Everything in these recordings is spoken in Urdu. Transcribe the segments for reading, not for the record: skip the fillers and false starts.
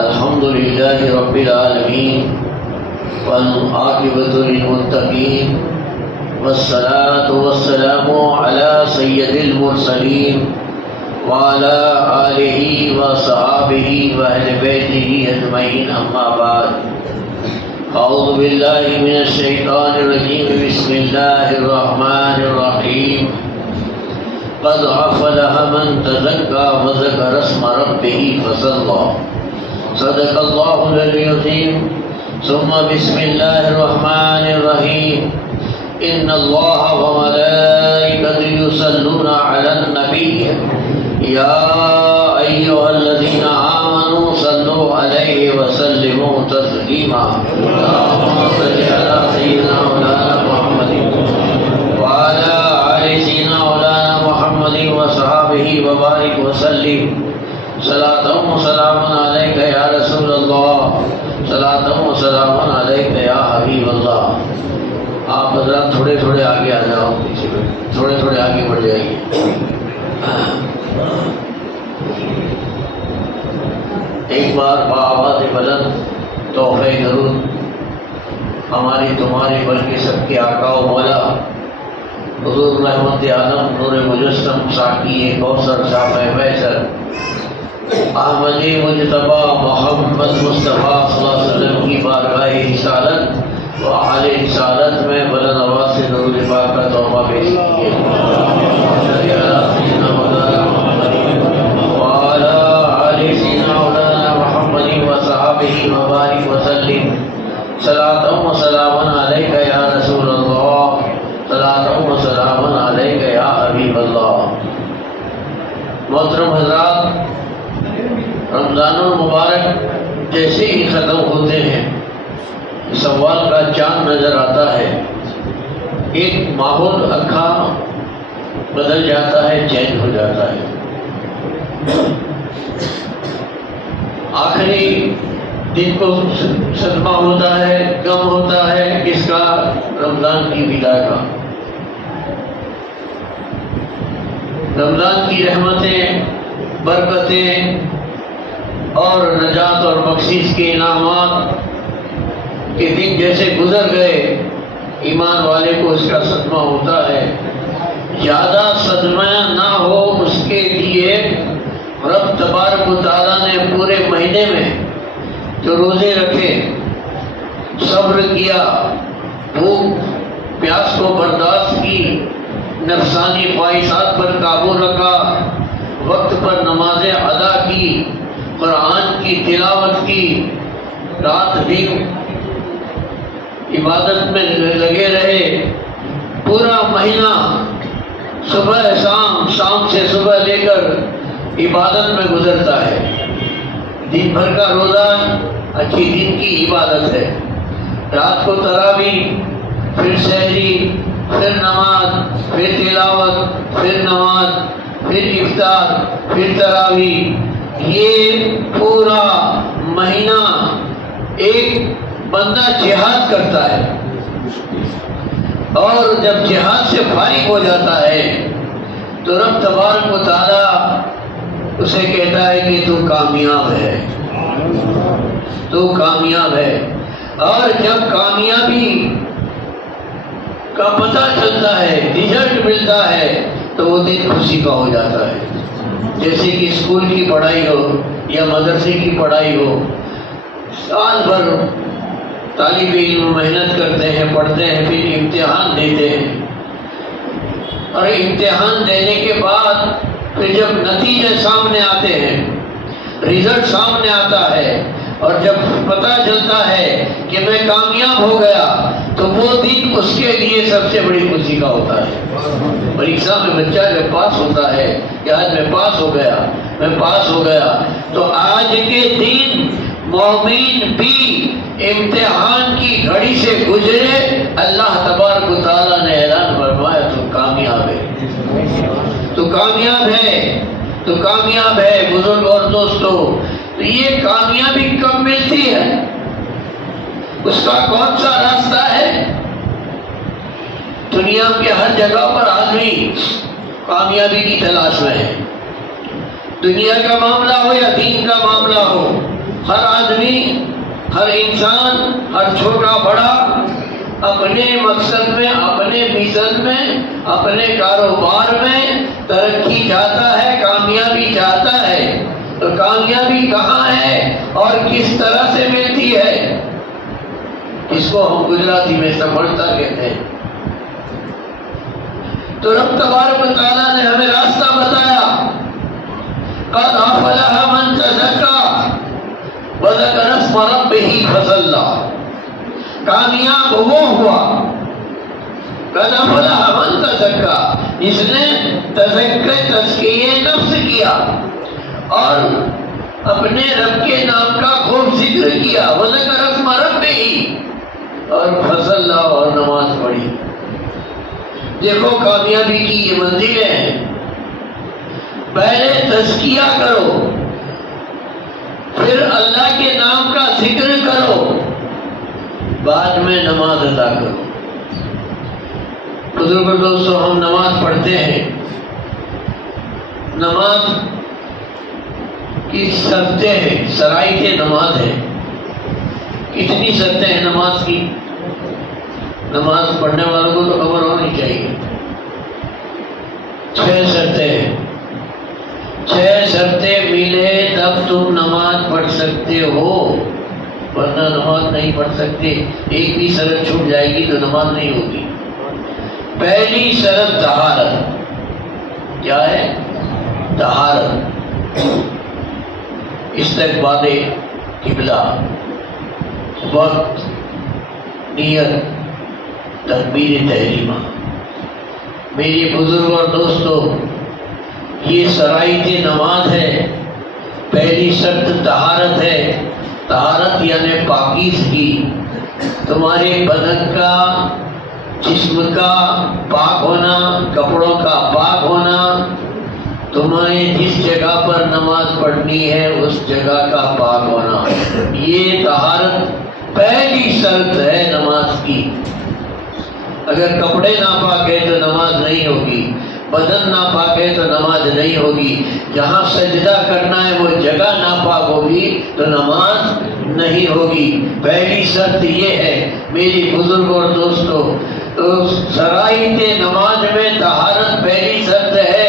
الحمد لله رب العالمين والعاقبة للمتقين والصلاة والسلام على سيد المرسلين وعلى آله وصحابه وأهل بيته أجمعين أما بعد أعوذ بالله من الشيطان الرجيم بسم الله الرحمن الرحيم قد أفلح من تزكى وذكر اسم ربه فصلى صدق الله العلي العظيم ثم بسم الله الرحمن الرحيم إن الله وملائكته يصلون على النبي يا أيها الذين آمنوا صلوا عليه وسلموا تسليما اللهم صل على سيدنا مولانا محمد وعلى آل سيدنا مولانا محمد وصحابه وبارك وسلم صلاة وسلام عليك يا رسول الله صلاة وسلام عليك يا حبیب اللہ۔ آپ حضرات تھوڑے تھوڑے آگے آ جاؤ، پیچھے تھوڑے تھوڑے آگے بڑھ جائیے۔ ایک بار بآواز بلند تحفہ درود ہماری تمہاری بلکہ سب کے آقا و مولا حضور رحمت عالم نور مجسم ساقی کوثر شافع بیسر احمدی مجتبی محمد مصطفیٰ صلی اللہ علیہ وسلم کی بارگاہ رسالت و اعلی رسالت میں بلند آواز سے درود پاک کا تحفہ پیش کیجیے۔ وعلی آل سیدنا مولانا محمد وصحابہ وبارک وسلم صلاۃ و سلام علیک یا رسول اللہ صلاۃ و سلام علیک یا حبیب اللہ۔ محترم حضرات، رمضان المبارک جیسے ہی ختم ہوتے ہیں سوال کا چاند نظر آتا ہے، ایک ماحول اکھا بدل جاتا ہے، چینج ہو جاتا ہے۔ آخری دن کو صدمہ ہوتا ہے، غم ہوتا ہے کس کا؟ رمضان کی ودا کا۔ رمضان کی رحمتیں، برکتیں اور نجات اور بخشش کے انعامات کے دن جیسے گزر گئے، ایمان والے کو اس کا صدمہ ہوتا ہے۔ زیادہ صدمہ نہ ہو اس کے لیے رب تبارک و تعالیٰ نے پورے مہینے میں جو روزے رکھے، صبر کیا، بھوک پیاس کو برداشت کی، نفسانی خواہشات پر قابو رکھا، وقت پر نمازیں ادا کی، قرآن کی تلاوت کی، رات دن عبادت میں لگے رہے، پورا مہینہ صبح شام، شام سے صبح لے کر عبادت میں گزرتا ہے۔ دن بھر کا روزہ اچھی دن کی عبادت ہے، رات کو تراویح، پھر سحری، پھر نماز، پھر تلاوت، پھر نماز، پھر افطار، پھر تراویح، یہ پورا مہینہ ایک بندہ جہاد کرتا ہے، اور جب جہاد سے فارغ ہو جاتا ہے تو رب تبارک و تعالیٰ اسے کہتا ہے کہ تو کامیاب ہے، تو کامیاب ہے۔ اور جب کامیابی کا پتہ چلتا ہے، رزلٹ ملتا ہے، تو وہ دن خوشی کا ہو جاتا ہے۔ جیسے کہ اسکول کی پڑھائی ہو یا مدرسے کی پڑھائی ہو، سال بھر طالب علم محنت کرتے ہیں، پڑھتے ہیں، پھر امتحان دیتے ہیں، اور امتحان دینے کے بعد پھر جب نتیجے سامنے آتے ہیں، رزلٹ سامنے آتا ہے، اور جب پتہ چلتا ہے کہ میں کامیاب ہو گیا، تو وہ دن اس کے لیے سب سے بڑی خوشی کا ہوتا ہے۔ پریکشا میں بچہ جب پاس ہوتا ہے کہ آج میں پاس ہو گیا، میں پاس ہو گیا، تو آج کے دن مومن بھی امتحان کی گھڑی سے گزرے، اللہ تبارک و تعالیٰ نے اعلان فرمایا تو کامیاب ہے، تو کامیاب ہے، تو کامیاب ہے۔ بزرگ اور دوستو، تو یہ کامیابی کب ملتی ہے؟ اس کا کون سا راستہ ہے؟ دنیا کے ہر جگہ پر آدمی کامیابی کی تلاش میں ہے، دنیا کا معاملہ ہو یا دین کا معاملہ ہو، ہر آدمی، ہر انسان، ہر چھوٹا بڑا اپنے مقصد میں، اپنے مشن میں، اپنے کاروبار میں ترقی چاہتا ہے، کامیابی چاہتا ہے۔ تو کامیابی کہاں ہے اور کس طرح سے ملتی ہے؟ اس کو ہم گجراتی میں سفلتا کہتے ہیں۔ تو رب تبارک و تعالیٰ نے ہمیں راستہ بتایا، قد افلح من تزکا وذکر اسم ربہ فصلی۔ کامیاب وہ ہوا، قد افلح من تزکا، جس نے تزکیہ نفس کیا اور اپنے رب کے نام کا خوب ذکر کیا، وذکر اسم ربہ، اور فصلی اور نماز پڑھی۔ دیکھو کامیابی کی یہ منزل ہے، پہلے تزکیہ کرو، پھر اللہ کے نام کا ذکر کرو، بعد میں نماز ادا کرو۔ بزرگ دوستو، ہم نماز پڑھتے ہیں، نماز کی شرطیں ہیں، شرائط نماز ہے۔ کتنی شرطیں ہیں نماز کی؟ نماز پڑھنے والوں کو تو خبر ہونی چاہیے۔ 6 شرطیں ہیں۔ 6 شرطیں ملے تب تم نماز پڑھ سکتے ہو، ورنہ نماز نہیں پڑھ سکتے۔ ایک بھی شرط چھوٹ جائے گی تو نماز نہیں ہوگی۔ پہلی شرط طہارت۔ کیا ہے؟ طہارت۔ استقبال قبلہ، وقت، نیت، تکبیر تحریمہ۔ میرے بزرگ اور دوستو، یہ شرائط نماز ہے۔ پہلی شرط طہارت ہے۔ طہارت یعنی پاکیزگی، تمہارے بدن کا، جسم کا پاک ہونا، کپڑوں کا پاک ہونا، تمہیں جس جگہ پر نماز پڑھنی ہے اس جگہ کا پاک ہونا، یہ طہارت پہلی شرط ہے نماز کی۔ اگر کپڑے ناپاک ہے تو نماز نہیں ہوگی، بدن ناپاک ہے تو نماز نہیں ہوگی، جہاں سجدہ کرنا ہے وہ جگہ ناپاک ہوگی تو نماز نہیں ہوگی۔ پہلی شرط یہ ہے میری بزرگ اور دوستو۔ تو شرائط نماز میں طہارت پہلی شرط ہے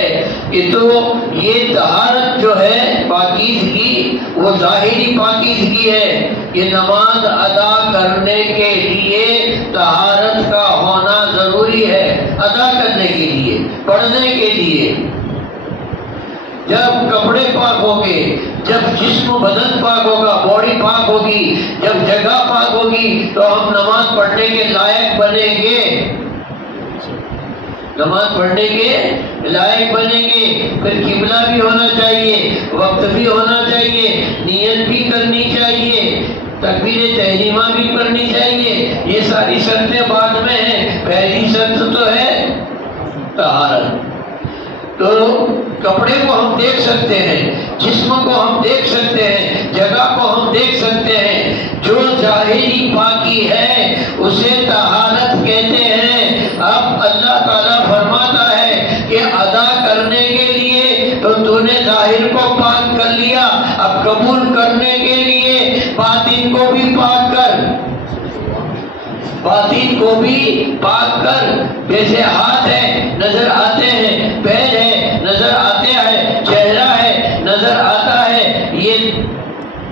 کہ تو یہ طہارت جو ہے پاکیزگی، وہ ظاہری پاکیزگی ہے کہ نماز ادا کرنے کے لیے طہارت کا ہونا ضروری ہے، ادا کرنے کے لیے، پڑھنے کے لیے۔ جب کپڑے پاک ہوں گے، جب جسم بدن پاک ہوگا، باڈی پاک ہوگی، جب جگہ پاک ہوگی تو ہم نماز پڑھنے کے لائق بنیں گے، نماز پڑھنے کے لائق بنیں گے۔ پھر قبلہ بھی ہونا چاہیے، وقت بھی ہونا چاہیے، نیت بھی کرنی چاہیے، تکبیر تحریمہ بھی پڑھنی چاہیے۔ یہ ساری شرطیں بعد میں ہیں، پہلی شرط تو ہے طہارت۔ تو کپڑے کو ہم دیکھ سکتے ہیں، جسم کو ہم دیکھ سکتے ہیں، جگہ کو ہم دیکھ سکتے ہیں، جو ظاہری پاکی ہے اسے طہارت کہتے ہیں۔ اب اللہ تعالیٰ فرماتا ہے کہ ادا کرنے کے لیے تو نے ظاہر کو پاک کر لیا، اب قبول کرنے کے لیے باطن کو بھی پاک کر، باطن کو بھی پاک کر۔ جیسے ہاتھ ہے نظر آتے ہیں، پیر ہے نظر آتے ہیں، چہرہ ہے نظر آتا ہے، یہ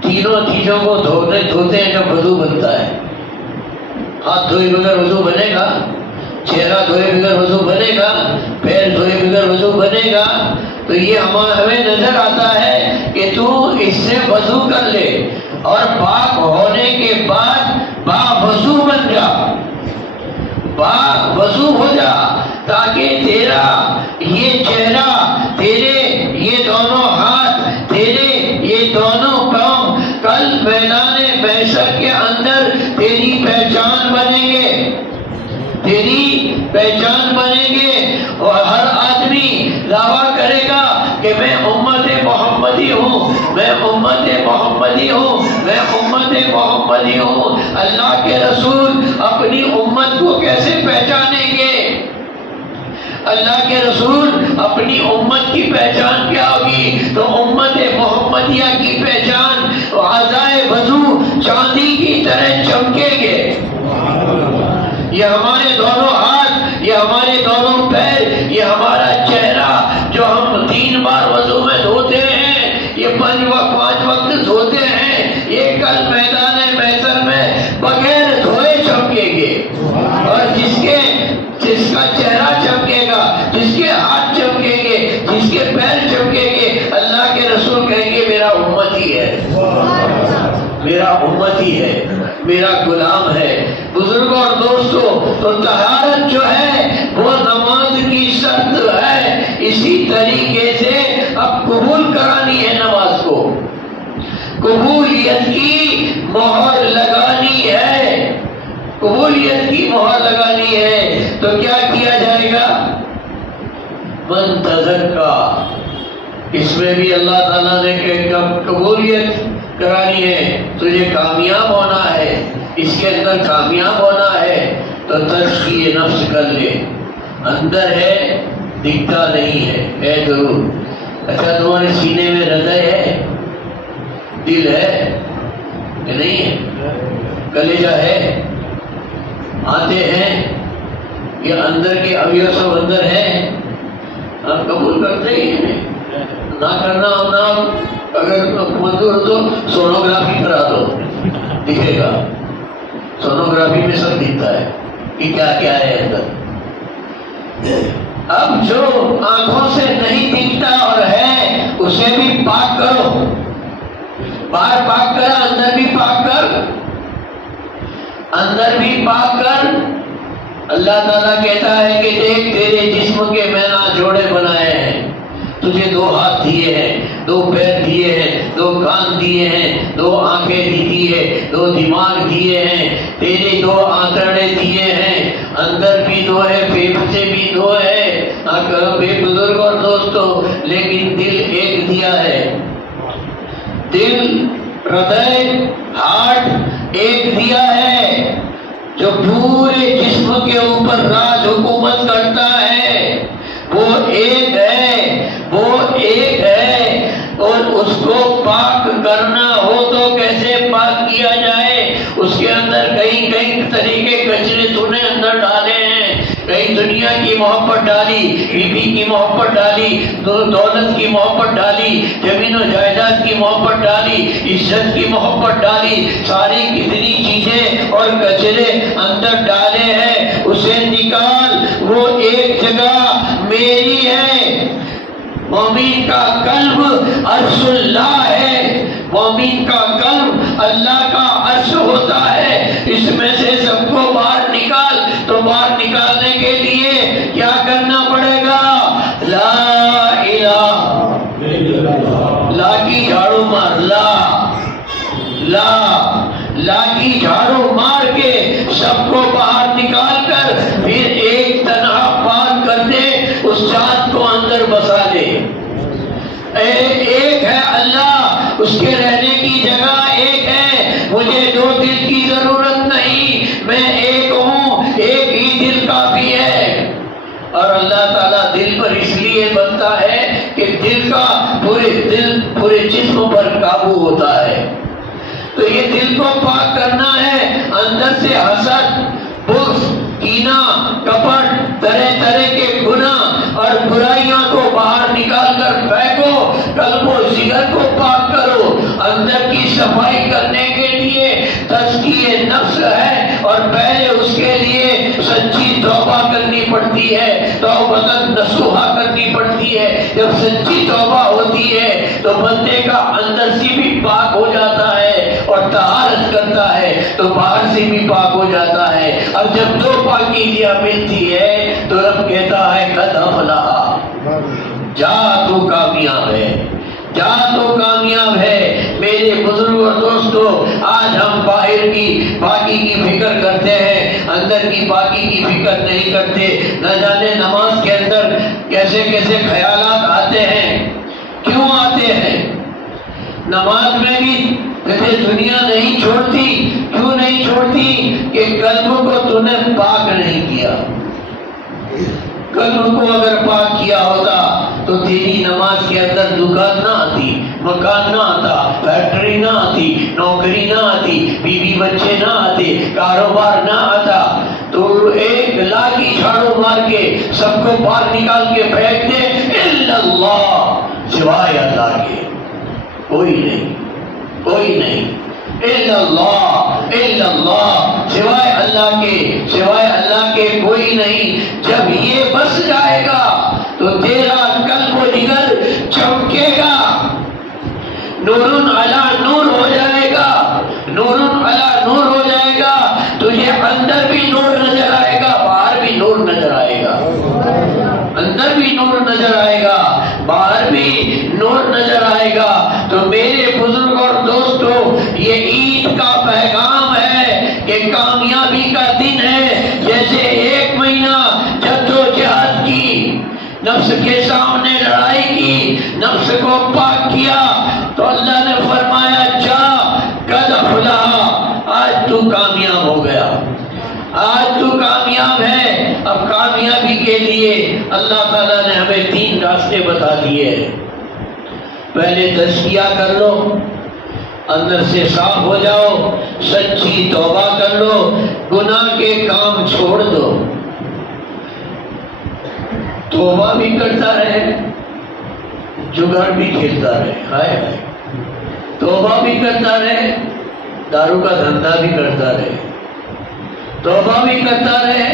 تینوں چیزوں کو دھوتے ہیں جب وضو بنتا ہے۔ ہاتھ دھوئے بغیر وضو بنے گا؟ چہرہ دھوئے بغیر وضو بنے گا؟ پیر دھوئے بغیر وضو بنے گا؟ تو یہ ہمیں نظر آتا ہے کہ تو اس سے وضو کر لے اور پاک ہونے کے بعد باوضو بن جا، باوضو ہو جا، تاکہ تیرا یہ چہرہ، تیرے یہ دونوں ہاتھ، تیرے یہ دونوں پاؤں کل میدان محشر کے اندر تیری پہچان بنیں گے، تیری پہچان بنیں گے۔ اور ہر آدمی دعویٰ کرے گا کہ میں امت محمدی ہوں، میں امت محمدی ہوں، میں امت محمدی ہوں۔ اللہ کے رسول اپنی امت کو کیسے پہچانیں گے؟ اللہ کے رسول اپنی امت کی پہچان کیا ہوگی؟ تو امت محمدیہ کی پہچان اعضائے میرا امتی ہے، میرا غلام ہے۔ بزرگوں اور دوستوں، تو طہارت جو ہے وہ نماز کی شرط ہے۔ اسی طریقے سے اب قبول کرانی ہے نماز کو، قبولیت کی مہر لگانی ہے، قبولیت کی مہر لگانی ہے۔ تو کیا کیا جائے گا؟ من تزکا، اس میں بھی اللہ تعالیٰ نے قبولیت کرانی ہے، تجھے کامیاب ہونا ہے، اس کے اندر کامیاب ہونا ہے تو تزکیہ نفس کر لے۔ اندر ہے، دکھتا نہیں ہے ضرور۔ اچھا تمہارے سینے میں ہردے ہے، دل ہے کہ نہیں ہے؟ کلیجہ ہے، آتے ہیں، یہ اندر کے اویو سب اندر ہے، آپ قبول کرتے ہی ہیں۔ نہ کرنا ہونا، اگر منظور ہو تو سونوگرافی کرا دو، دکھے گا۔ سونوگرافی میں سب دکھتا ہے کہ کیا کیا ہے اندر۔ اب جو آنکھوں سے نہیں دکھتا اور ہے اسے بھی پاک کرو، باہر پاک کر، اندر بھی پاک کر، اندر بھی پاک کر۔ اللہ تعالیٰ کہتا ہے کہ دیکھ تیرے جسم کے میں نے جوڑے بنائے ہیں، تجھے 2 ہاتھ دیے ہیں، 2 پیر دیے ہیں، 2 کان دیے ہیں، 2 آنکھیں دی ہے، 2 دماغ دیے ہیں، تیرے 2 آنتڑے دیے ہیں، اندر بھی 2 ہے، پھیپھڑے بھی 2 ہے۔ بے بزرگ اور دوستو، لیکن دل ایک دیا ہے، دل، ہردے، ہارٹ ایک دیا ہے جو پورے جسم کے اوپر راج حکومت کرتا ہے۔ وہ ایک ہے، وہ ایک ہے، اور اس کو پاک کرنا ہو تو کیسے پاک کیا جائے؟ اس کے اندر کئی طریقے کچرے تو نے اندر ڈالے ہیں، کئی دنیا کی محبت ڈالی، بیوی کی محبت ڈالی، دولت کی محبت ڈالی، زمین و جائیداد کی محبت ڈالی، عزت کی محبت ڈالی، ساری کتنی چیزیں اور کچرے اندر ڈالے ہیں۔ اسے نکال، وہ ایک جگہ میری ہے۔ مومن کا قلب عرش اللہ ہے، مومن کا قلب اللہ کا عرش ہوتا ہے۔ اس میں سے سب کو باہر نکال، تو باہر نکالنے کے لیے کیا کرنا پڑے گا؟ لا الہ، لا کی جھاڑو مار، لا کی جھاڑو مار کے سب کو باہر نکال کر پھر ایک تنہا پاک کر دے، اس ذات کو اندر بسا دے۔ ایک ہے اللہ، اس کے رہنے کی جگہ ایک ہے، مجھے 2 دل کی ضرورت نہیں، میں ایک ہوں، ایک ہی دل کافی ہے۔ اور اللہ تعالیٰ دل پر اس لیے بنتا ہے کہ دل کا پورے جسم پر قابو ہوتا ہے۔ تو یہ دل کو پاک کرنا ہے، اندر سے حسد، بغض، کینہ، کپٹ، طرح کے گناہ اور برائیوں کو باہر نکال کر پھینکو، قلب و جگر کو پاک کرو۔ اندر کی صفائی کرنے کے لیے تزکیہ نفس ہے، اور پہلے اس کے لیے سچی توبہ کرنی پڑتی ہے، توبۃ نصوحہ کرنی پڑتی ہے۔ جب سچی توبہ ہوتی ہے تو بندے کا اندر سے بھی پاک ہو جاتا ہے اور طہارت کرتا ہے تو باہر سے بھی پاک ہو جاتا ہے۔ اب جب 2 پاکیزیاں ملتی ہے تو رب کہتا ہے قد افلح، جا تو کامیاب ہے، جا تو کامیاب ہے۔ میرے بزرگوں اور دوستوں، آج ہم باہر کی پاکی کی فکر کرتے ہیں، اندر کی پاکی کی فکر نہیں کرتے۔ نہ جانے نماز کے اندر کیسے کیسے خیالات آتے ہیں، کیوں آتے ہیں؟ نماز میں بھی کہتے دنیا نہیں چھوڑتی، کیوں نہیں چھوڑتی؟ کہ قلب کو تو نے پاک نہیں کیا۔ قلب کو اگر پاک کیا ہوتا تو تیری نماز کے اندر دکان نہ آتی، مکان نہ آتا، فیکٹری نہ آتی، نوکری نہ آتی، بیوی بچے نہ آتے، کاروبار نہ آتا۔ تو ایک لا کی جھاڑو مار کے سب کو باہر نکال کے پھینک دے، الا اللہ، سوائے اللہ کے کوئی نہیں، کوئی نہیں، الا اللہ، الا اللہ، سوائے اللہ کے، سوائے اللہ کے کوئی نہیں۔ جب یہ بس جائے گا تو تیرا قلب و جگر چمکے گا، نور علی نور کے لیے اللہ تعالیٰ نے ہمیں 3 راستے بتا دیے ہیں۔ پہلے تزکیہ کر لو، اندر سے صاف ہو جاؤ، سچی توبہ کر لو، گناہ کے کام چھوڑ دو۔ توبہ بھی کرتا رہے، جگار بھی کھیلتا رہے، ہائے ہائے، توبہ بھی کرتا رہے، دارو کا دھندا بھی کرتا رہے، توبہ بھی کرتا رہے،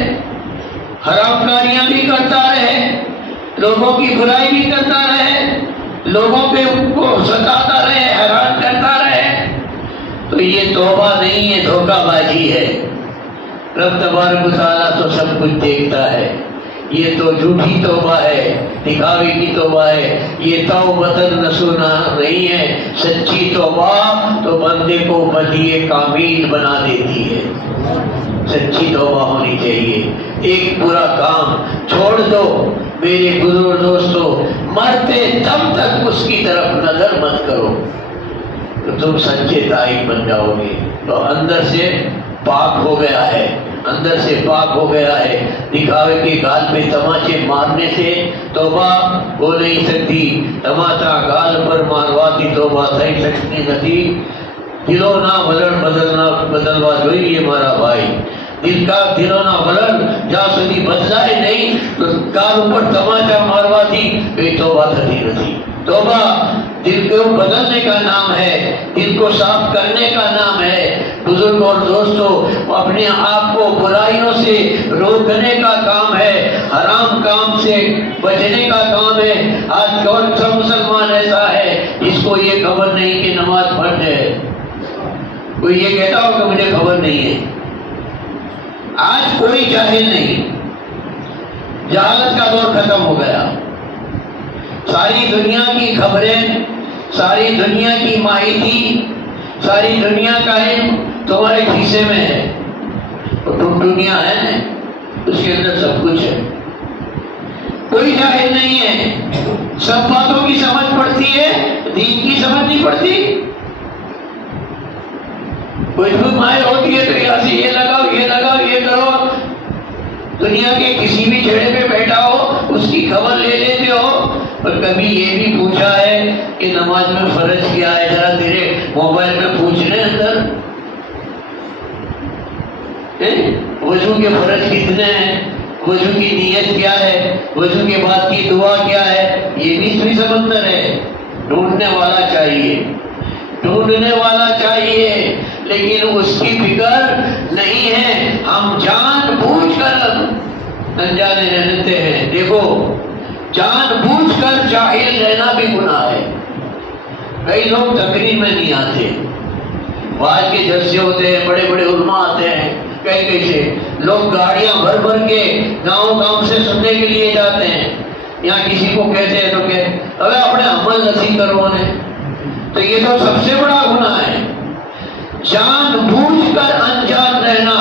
حرام کاریاں بھی کرتا رہے، لوگوں کی برائی بھی کرتا رہے، لوگوں پہ ان کو ستاتا رہے، حیران کرتا رہے، تو یہ توبہ نہیں ہے، دھوکہ بازی ہے۔ رب تبارک و تعالیٰ تو سب کچھ دیکھتا ہے۔ یہ تو جھوٹی توبہ ہے، دکھاوے کی توبہ ہے، یہ توبۃ نصوح نہیں ہے۔ سچی توبہ تو بندے کو بدیع کامل بنا دیتی ہے۔ سچی توبہ ہونی چاہیے۔ ایک برا کام چھوڑ دو میرے بزرگ دوستو، مرتے دم تک اس کی طرف نظر مت کرو، تو تم سچے تائب بن جاؤ گے۔ تو اندر سے پاک ہو گیا ہے، اندر سے پاک ہو گیا ہے۔ دکھاوے کے گال پہ تماچے مارنے سے توبہ ہو نہیں سکتی، تماچا گال پر مارواتی توبہ થઈ શકતી નથી۔ دلونا بدلوا જોઈએ મારા ભાઈ، دل کا دلونا વલણ જ્યાં સુધી બદલાય નહીં તો ગાલ ઉપર تماچا مارواتی کوئی توبہ થતી નથી۔ توبہ دل کو بدلنے کا نام ہے، دل کو صاف کرنے کا نام ہے۔ بزرگ اور دوستو، اپنے آپ کو برائیوں سے روکنے کا کام ہے، حرام کام سے بچنے کا کام ہے۔ آج کون سا مسلمان ایسا ہے جس کو یہ خبر نہیں کہ نماز فرض ہے؟ کوئی یہ کہتا ہو کہ مجھے خبر نہیں ہے؟ آج کوئی جاہل نہیں، جہالت کا دور ختم ہو گیا۔ ساری دنیا کی خبریں، ساری دنیا کی ماہیتی، ساری دنیا کا علم تمہارے کھیسے میں ہے۔ دنیا ہے، اس کے اندر سب کچھ ہے۔ کوئی جاہل نہیں ہے، سب باتوں کی سمجھ پڑتی ہے، دین کی سمجھ نہیں پڑتی۔ کوئی مائل ہوتی ہے تو یہاں سے یہ لگاؤ، یہ لگاؤ، یہ کرو۔ دنیا کے کسی بھی جھیڑے پہ بیٹھا ہو اس کی خبر لے لیتے ہو، اور کبھی یہ بھی پوچھا ہے کہ نماز میں فرض کیا ہے؟ ذرا تیرے موبائل میں پوچھ لیں اندر، وضو کے فرض کتنے ہیں، وضو کی نیت کیا ہے، وضو کے بعد کی دعا کیا ہے؟ یہ بھی سوئی سمندر ہے۔ ڈھونڈنے والا چاہیے، ڈھونڈنے والا چاہیے، لیکن اس کی فکر نہیں ہے۔ ہم جان بوجھ کر انجانے رہتے ہیں۔ دیکھو، جان بوجھ کر جاہل رہنا بھی گناہ ہے۔ کئی لوگ تقریر میں نہیں آتے، بعض کے جلسے ہوتے ہیں، بڑے بڑے علماء آتے ہیں، کئی سے لوگ گاڑیاں بھر بھر کے گاؤں گاؤں سے سننے کے لیے جاتے ہیں۔ یہاں کسی کو کہتے ہیں تو کہ ابے اپنے عمل نصیب کرو انہیں، تو یہ تو سب سے بڑا گناہ ہے۔ جان بوجھ کر انجان رہنا،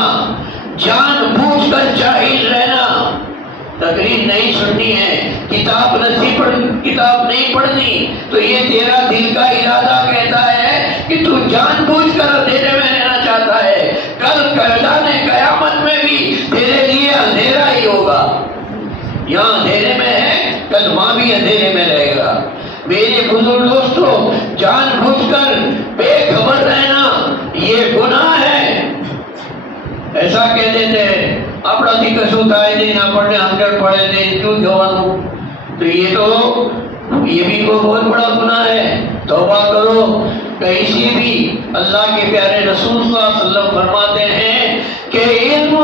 جان بوجھ کر جاہل رہنا۔ تقریر نہیں سننی ہے، کتاب نہیں پڑھنی، تو یہ تیرا دل کا ارادہ کہتا ہے کہ تو جان بوجھ کر اندھیرے میں رہنا چاہتا ہے۔ کل قیامت میں بھی تیرے لیے اندھیرا ہی ہوگا۔ یہاں اندھیرے میں ہے، کل وہاں بھی اندھیرے میں رہے گا۔ میرے بزرگ دوستو، جان بوجھ کر بے خبر رہنا یہ گناہ ہے۔ ایسا کہہ دیتے ہیں اپنا کسو تھا نہ پڑھنے ہم پڑھے تھے کیوں جوانوں، تو یہ بھی کوئی بہت بڑا گناہ ہے۔ توبہ کرو۔ کہیں سے بھی اللہ کے پیارے رسول صلی اللہ علیہ وسلم فرماتے ہیں کہ علم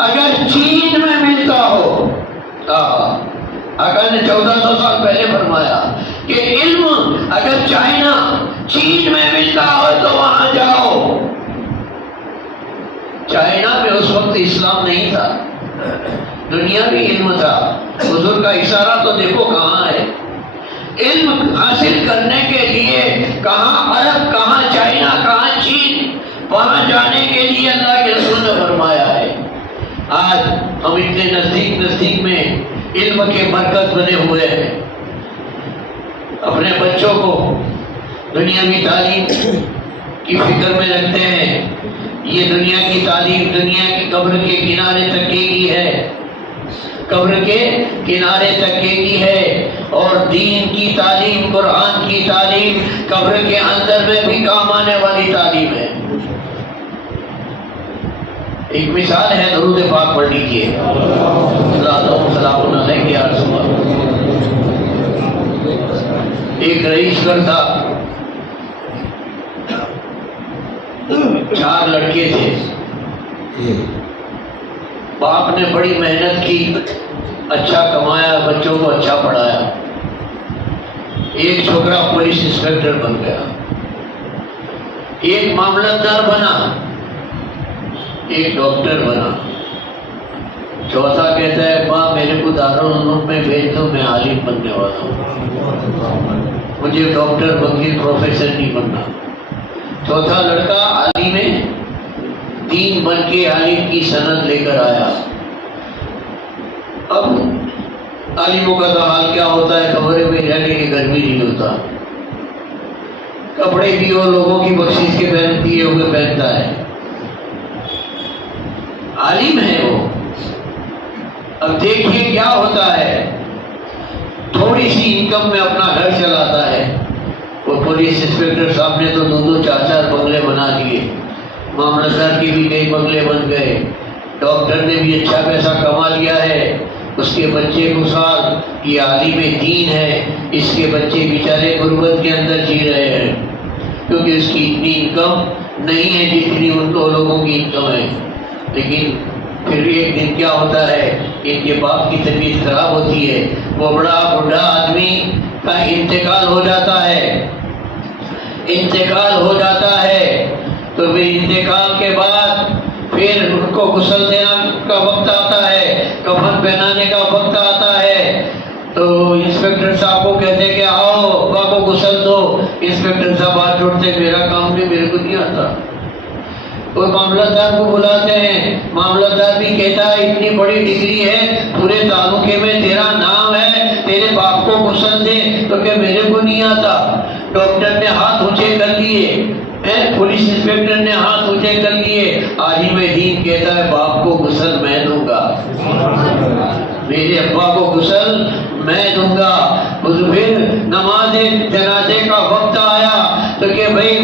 اگر چین میں ملتا ہو، آقا نے 1400 سال پہلے فرمایا کہ علم اگر چائنا چین میں ملتا ہو تو وہاں جاؤ۔ چائنا میں اس وقت اسلام نہیں تھا، دنیا بھی علم تھا۔ حضور کا اشارہ تو دیکھو کہاں ہے۔ علم حاصل کرنے کے لیے کہاں عرب، کہاں چائنا، کہاں چین، وہاں جانے کے لیے اللہ کے رسول نے فرمایا ہے۔ آج ہم اتنے نزدیک میں علم کے مرکز بنے ہوئے ہیں، اپنے بچوں کو دنیاوی تعلیم کی فکر میں رکھتے ہیں۔ یہ دنیا کی تعلیم دنیا کی قبر کے کنارے تک کی ہے، قبر کے کنارے تکیے کی ہے، اور دین کی تعلیم، قرآن کی تعلیم قبر کے اندر میں بھی کام آنے والی تعلیم ہے۔ ایک مثال ہے، درود پاک پڑھ لیجیے۔ سلام علیہ یا رسول اللہ۔ ایک رئیس گھر تھا، 4 لڑکے تھے۔ باپ نے بڑی محنت کی، اچھا کمایا، بچوں کو اچھا پڑھایا۔ ایک چھوکرا پولیس انسپکٹر بن گیا، ایک معاملتدار بنا، ایک ڈاکٹر بنا۔ چوتھا کہتا ہے ماں میرے کو دارالعلوم میں بھیج دو، میں عالم بننے والا ہوں، مجھے ڈاکٹر وکیل پروفیسر نہیں بننا۔ چوتھا لڑکا عالم دین بن کے عالم کی سند لے کر آیا۔ اب عالموں کا تو حال کیا ہوتا ہے، کمرے میں رہنے کے گھر بھی نہیں ہوتا، کپڑے بھی وہ لوگوں کی بخشش کے دیے ہوئے پہنتا ہے، عالم ہے وہ۔ اب دیکھیے کیا ہوتا ہے، تھوڑی سی انکم میں اپنا گھر چلاتا ہے۔ وہ پولیس انسپکٹر صاحب نے تو 2 4 بنگلے بنا دیے، معاملتدار کے بھی کئی بنگلے بن گئے، ڈاکٹر نے بھی اچھا پیسہ کما لیا ہے۔ اس کے بچے کو ساتھ یہ عالم دین ہے، اس کے بچے بیچارے غربت کے اندر جی رہے ہیں، کیونکہ اس کی اتنی انکم نہیں ہے جتنی ان لوگوں کی انکم ہے۔ لیکن پھر ایک دن کیا ہوتا ہے، ان کے باپ کی طبیعت خراب ہوتی ہے، وہ بڑا آدمی کا انتقال ہو جاتا ہے۔ تو پھر انتقال کے بعد پھر ان کو غسل دینا کا وقت آتا ہے، کفن پہنانے کا وقت آتا ہے۔ تو انسپکٹر صاحب کو کہتے کہ آؤ ابا کو غسل دو۔ انسپکٹر صاحب ہاتھ جوڑتے میرا کام نہیں، میرے کو نہیں آتا۔ وہ معاملتدار کو بلاتے ہیں، معاملتدار بھی کہتا ہے اتنی بڑی ڈگری ہے، پورے تعلقے میں تیرا نام ہے، تیرے باپ کو غسل دے، تو کہ میرے کو نہیں آتا۔ ڈاکٹر نے ہاتھ اونچے کر لیے، پولیس انسپکٹر نے ہاتھ اونچے کر لیے، عالم دین کہتا ہے باپ کو غسل میں دوں گا، میرے ابا کو غسل میں دوں گا۔ پھر نماز جنازے کا وقت آیا تو کہ بھائی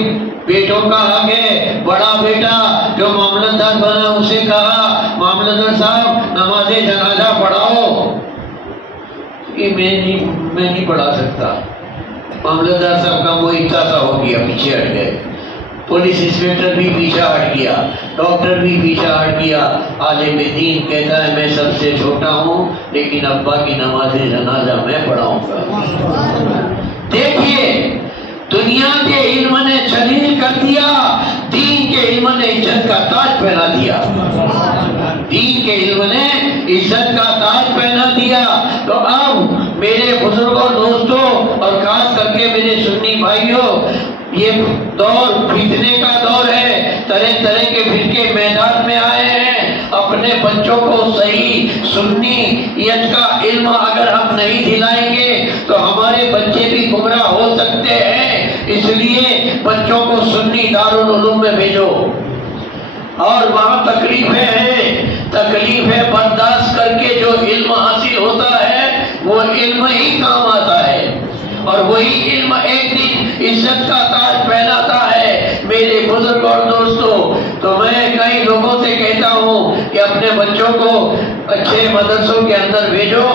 بیٹوں کا حق ہے، بڑا بیٹا جو معاملتدار بنا اسے کہا معاملتدار صاحب نماز جنازہ پڑھاؤ، کہ میں نہیں پڑھا سکتا۔ معاملتدار صاحب کا وہ اتنا سا ہو گیا، پیچھے ہٹ گئے۔ پولیس انسپکٹر بھی پیچھے ہٹ گیا، ڈاکٹر بھی پیچھے ہٹ گیا۔ عالم دین کہتا ہے میں سب سے چھوٹا ہوں، لیکن ابا کی نماز جنازہ میں پڑھاؤں گا۔ دیکھیے دنیا کے علم نے چیلنج کر دیا، دین کے علم نے عزت کا تاج پہنا دیا، دین کے علم نے عزت کا تاج پہنا دیا۔ تو اب میرے بزرگوں دوستوں اور خاص کر کے میرے سنی بھائیوں، یہ دور فتنے کا دور ہے، طرح طرح کے فرقے میدان میں آئے ہیں۔ اپنے بچوں کو صحیح سنیت کا علم اگر ہم نہیں دلائیں گے تو ہمارے بچے بھی گمراہ ہو سکتے ہیں۔ اس لیے بچوں کو سنی دارالعلوم میں بھیجو، اور وہاں تکلیفیں برداشت کر کے جو علم حاصل ہوتا ہے وہ علم ہی کام آتا ہے، اور وہی علم ایک دن عزت کا تاج پہناتا ہے۔ میرے بزرگ اور دوستوں، تو میں کئی لوگوں سے کہتا ہوں کہ اپنے بچوں کو اچھے مدرسوں کے اندر بھیجو،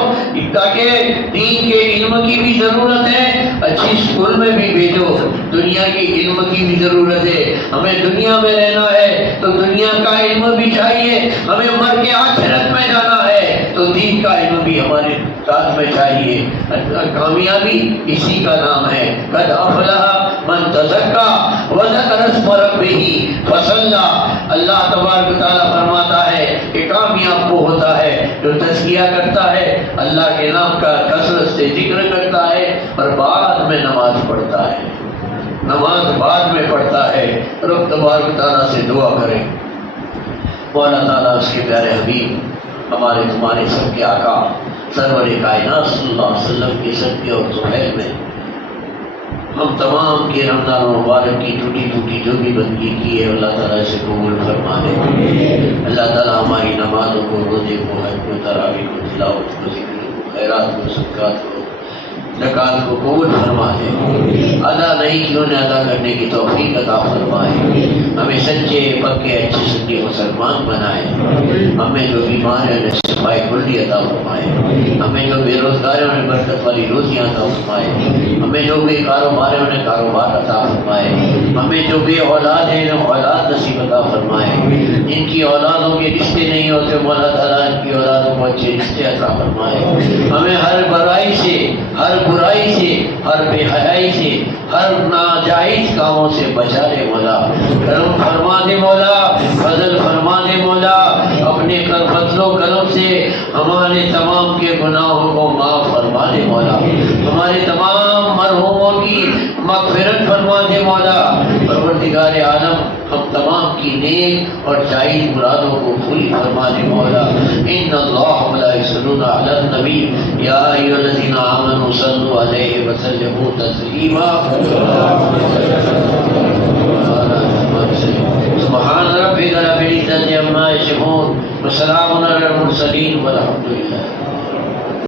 تاکہ دین کے علم کی بھی ضرورت ہے، اچھی اسکول میں بھی بھیجو، دنیا کی علم کی بھی ضرورت ہے۔ ہمیں دنیا میں رہنا ہے تو دنیا کا علم بھی چاہیے، ہمیں مر کے آخرت میں جانا ہے تو دین کا علم بھی ہمارے ساتھ میں چاہیے۔ کامیابی اسی کا نام ہے، قد افلح من تزکا وذکر اسم ربہ فصلی۔ اللہ تبارک تعالیٰ فرماتا ہے کہ کامیاب وہ ہوتا ہے جو تزکیہ کرتا ہے، اللہ کے نام کا کثرت سے ذکر کرتا ہے، اور بعد میں نماز پڑھتا ہے، نماز بعد میں پڑھتا ہے۔ رب تبارک تعالیٰ سے دعا کریں، مولا تعالیٰ اس کے پیارے حبیب ہمارے تمہارے سب کے آقا سرور کائنات صلی اللہ علیہ وسلم کے صدقے اور سہیل میں ہم تمام کی رمضان مبارک کی ٹوٹی ٹوٹی جو بھی بندگی کی ہے اللہ تعالیٰ سے قبول فرما دے. اللہ تعالیٰ ہماری نمازوں کو، روزے کو، حج کو، تراویح کو، تلاوت کو، ذکر کو، خیرات کو، صدقات کو، زکات کو قبول فرما دے. ادا نہیں کیوں نے ادا کرنے کی توفیق عطا فرمائے. ہمیں سچے پکے اچھے سچے مسلمان بنائے. ہمیں جو بیمار ہیں انہیں شفائے کلی عطا فرمائے. ہمیں جو بے روزگار ہیں انہیں برکت والی روزیاں عطا فرمائے. ہمیں جو بے کاروبار ہیں انہیں کاروبار عطا فرمائے. ہمیں جو بے اولاد ہیں انہیں اولاد نصیب عطا فرمائے. جن کی اولادوں کے رشتے نہیں ہوتے مولا تعالیٰ ان کی اولادوں کو اچھے رشتے عطا فرمائے. ہمیں ہر برائی سے، ہر برائی سے، ہر بے حیائی سے، ہر ناجائز کاموں سے بچا لے مولا. کرم فرما دے مولا، فضل فرما دے مولا. اپنے فضل و کرم سے ہمارے تمام کے گناہوں کو معاف فرما دے مولا. ہمارے تمام مرحوموں کی مغفرت فرما دے مولا. پروردگار عالم ہم تمام کی نیک اور جائز مرادوں کو پوری فرما دے مولا. ان اللہ یصلون علی النبی یا ایھا الذین آمنوا صلوا علیہ وسلموا تسلیما. سبحان ربک رب العزة عما یصفون وسلام علی المرسلین والحمد للہ.